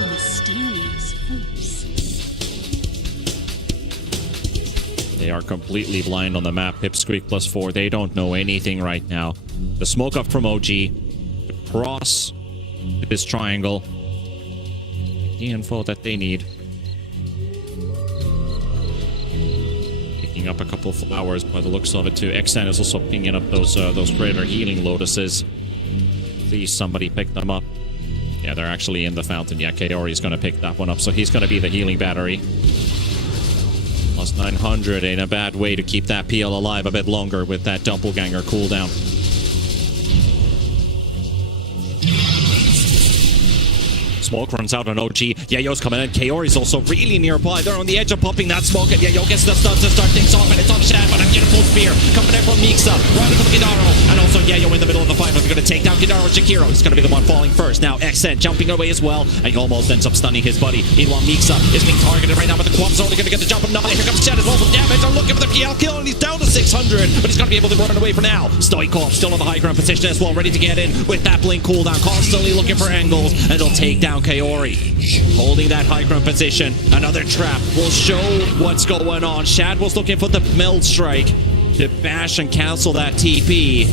A mysterious force. They are completely blind on the map. Pipsqueak+4. They don't know anything right now. The smoke up from OG. Across this triangle. The info that they need. Picking up a couple of flowers by the looks of it too. XN is also picking up those Predator healing lotuses. Please somebody pick them up. Yeah, they're actually in the fountain. Yeah, Kaori's gonna pick that one up, so he's gonna be the healing battery. Plus 900 ain't a bad way to keep that PL alive a bit longer with that doppelganger cooldown. Smoke runs out on OG. Yayo's coming in. Kaori's also really nearby. They're on the edge of popping that smoke, and Yayo gets the stun to start things off, and it's on Shad, but a beautiful spear coming in from Mixa, right into Kidaro, and also Yayo in the middle of the fight. They're going to take down Kidaro. Shakiro is going to be the one falling first. Now XN jumping away as well, and he almost ends up stunning his buddy. Meanwhile, Mixa is being targeted right now, but the Quap's only going to get the jump on Nani. Here comes Shad as well for damage. They're looking for the PL kill, and he's down to 600, but he's going to be able to run away for now. Stoikov still in the high ground position as well, ready to get in with that blink cooldown, constantly looking for angles, and they'll take down Kaori. Holding that high ground position. Another trap will show what's going on. Shad was looking for the meld strike to bash and cancel that TP.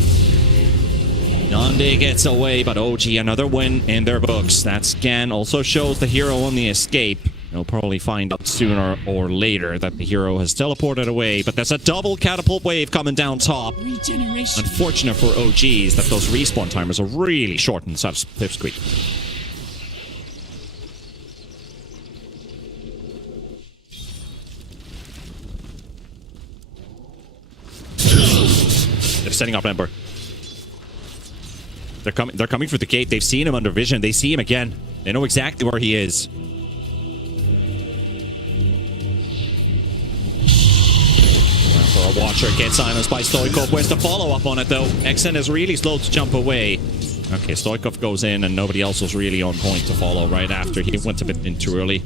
Nande gets away, but OG another win in their books. That scan also shows the hero on the escape. They'll probably find out sooner or later that the hero has teleported away, but there's a double catapult wave coming down top. Regeneration. Unfortunate for OGs that those respawn timers are really short in such Pipsqueak. They're setting up Ember. They're coming for the gate. They've seen him under vision. They see him again. They know exactly where he is. For a watcher, gets silenced by Stoikov. Where's the follow-up on it, though? XN is really slow to jump away. Okay, Stoikov goes in, and nobody else was really on point to follow right after. He went a bit in too early.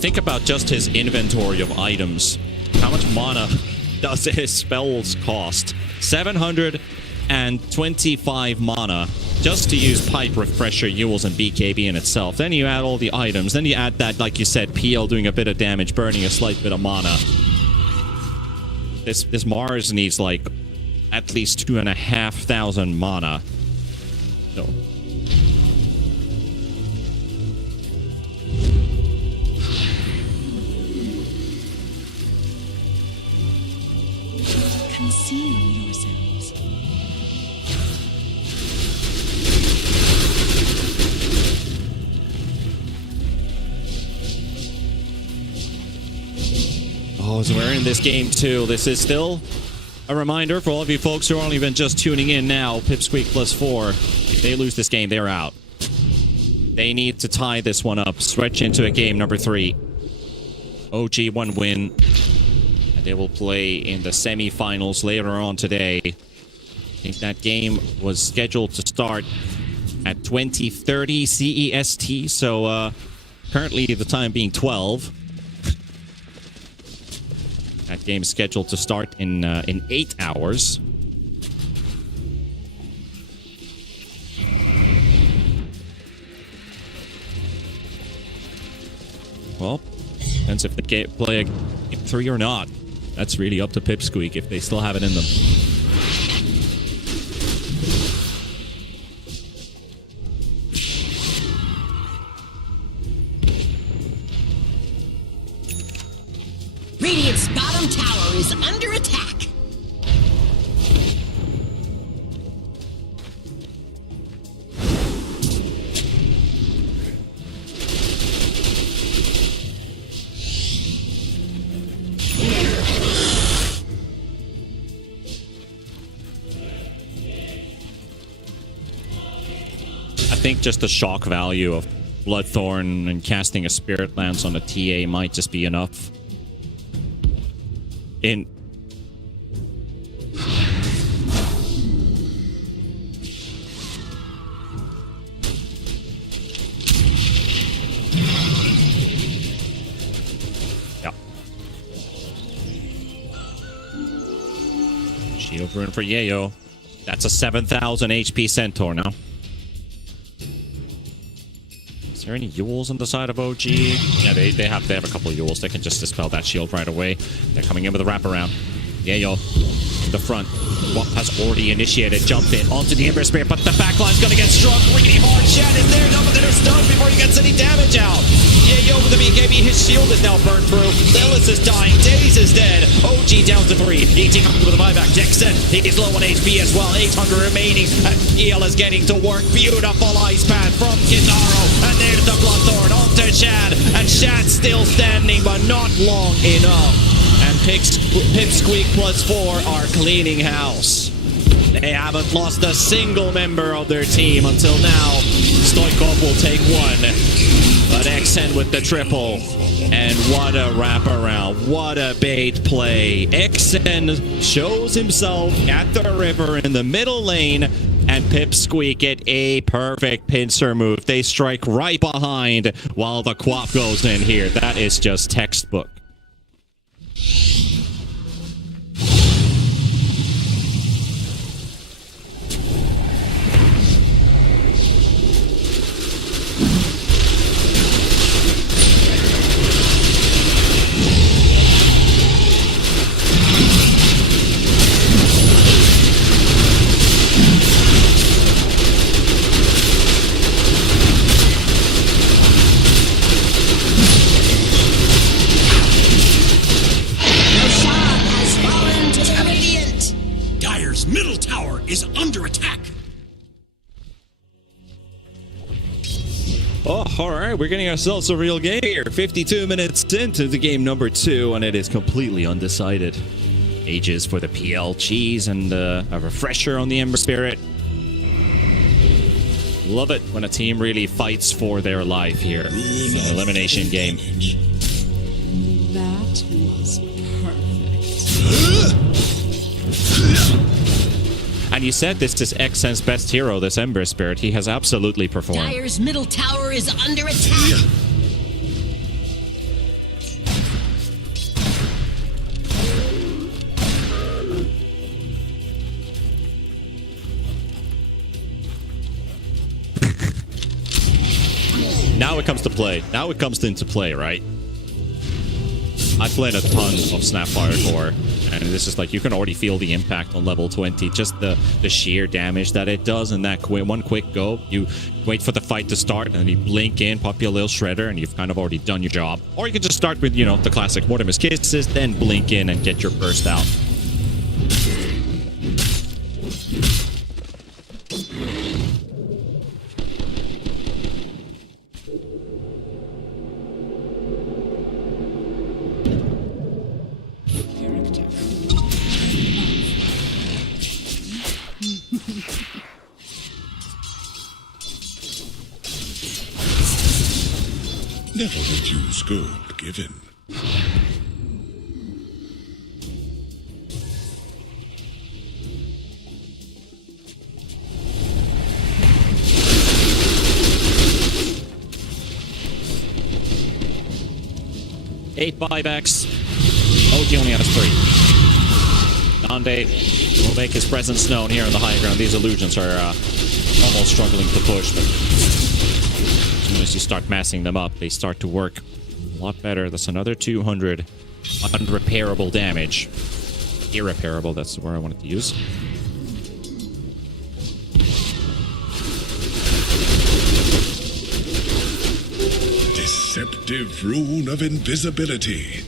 Think about just his inventory of items. How much mana does his spells cost? 725 mana just to use Pipe, Refresher, Ewels, and BKB in itself. Then you add all the items. Then you add that, like you said, PL doing a bit of damage, burning a slight bit of mana. This Mars needs like at least 2,500 mana. So. Conceal yourselves. Oh, so we're in this game too. This is still a reminder for all of you folks who are only been just tuning in now. Pipsqueak+4. If they lose this game, they're out. They need to tie this one up. Stretch into a game number 3. OG 1 win. They will play in the semi-finals later on today. I think that game was scheduled to start at 20:30 CEST, so currently the time being 12. That game is scheduled to start in 8 hours. Well, depends if they play a game 3 or not. That's really up to Pipsqueak if they still have it in them. Radiant's bottom tower is under attack. think just the shock value of Bloodthorn and casting a Spirit Lance on a TA might just be enough. In yeah. Shield rune for Yayo. That's a 7,000 HP Centaur now. Is there any Yules on the side of OG? Yeah, they have a couple of Yules. They can just dispel that shield right away. They're coming in with a wraparound. Yayo in the front. What has already initiated, jumped in onto the Ember Spirit, but the backline's gonna get struck really hard. Shan is there, no, but they're stunned before he gets any damage out. Yayo with the BKB, his shield is now burned through. Lilith is dying, Daze is dead. OG down to 3, 1800 with a buyback. Dixon, he's low on HP as well, 800 remaining. And EL is getting to work. Beautiful ice path from Kizaru, and there's the Bloodthorn onto Shad, and Shad's still standing, but not long enough. And Pipsqueak+4 are cleaning house. They haven't lost a single member of their team until now. Stoikov will take one, but XN with the triple. And what a wraparound. What a bait play. XN shows himself at the river in the middle lane, and Pipsqueak get a perfect pincer move. They strike right behind while the Quap goes in here. That is just textbook. Middle tower is under attack. Oh, all right. We're getting ourselves a real game here. 52 minutes into the game number 2, and it is completely undecided. Ages for the PL cheese and a refresher on the Ember Spirit. Love it when a team really fights for their life here. It's an elimination game. That was perfect. And you said this is XN's best hero, this Ember Spirit. He has absolutely performed. Dire's middle tower is under attack. Now it comes to play. Now it comes into play, right? I played a ton of Snapfire Core, and this is like, you can already feel the impact on level 20, just the sheer damage that it does in that one quick go. You wait for the fight to start, and then you blink in, pop your little shredder, and you've kind of already done your job. Or you can just start with, you know, the classic Mortimer's Kisses, then blink in and get your burst out. Never refuse gold given. Eight buybacks. OG only has 3. Dande will make his presence known here on the high ground. These illusions are almost struggling to push, but as soon as you start massing them up, they start to work a lot better. That's another 200 unrepairable damage. Irreparable, that's the word I wanted to use. Deceptive rune of invisibility.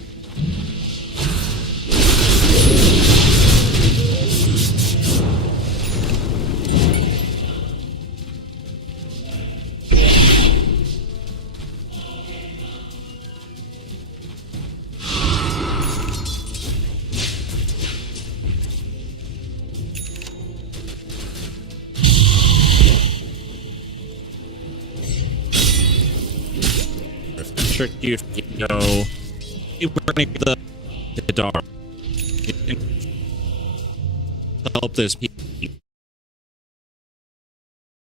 trick you if you know you burning the dark. To help this